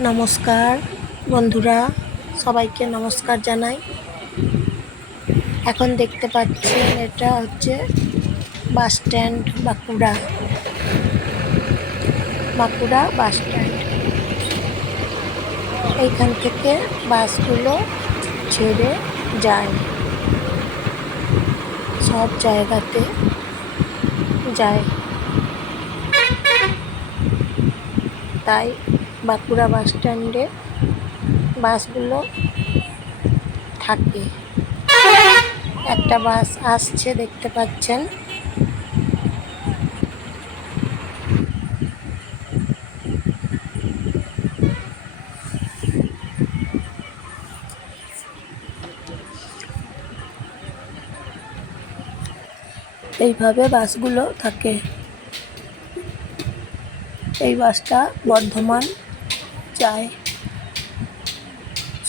নমস্কার বন্ধুরা, সবাইকে নমস্কার জানাই। এখন দেখতে পাচ্ছেন এটা হচ্ছে bus stand Bankura. Bankura bus stand. এইখান থেকে বাসগুলো ছেড়ে যায়। সব জায়গাতে যায়। তাই বাঁকুড়া বাস স্ট্যান্ডে বাসগুলো থাকে। একটা বাস আসছে, দেখতে পাচ্ছেন। এইভাবে বাসগুলো থাকে। এই বাসটা বর্ধমান যায়।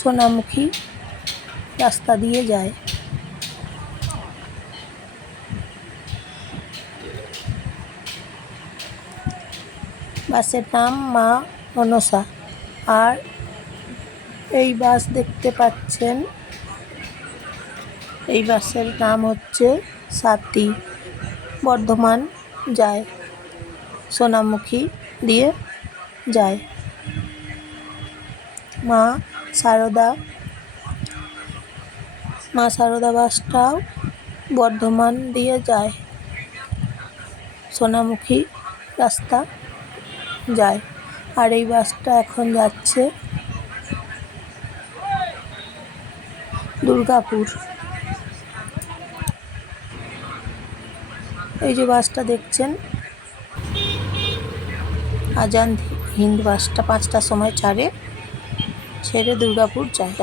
সোনামুখী রাস্তা দিয়ে যায়। বাসের নাম মা মনসা। আর এই বাস দেখতে পাচ্ছেন, এই বাসের নাম হচ্ছে সাথী বর্ধমান যায়, সোনামুখী দিয়ে যায়। মা সারদা। মা সারদা বাসটাও বর্ধমান দিয়ে যায়। সোনামুখী রাস্তা যায়। আর এই বাসটা এখন যাচ্ছে দুর্গাপুর। এই যে বাসটা দেখছেন, আজান হিন্দ বাসটা পাঁচটার সময় ছাড়ে। ছেড়ে দুর্গাপুর যায়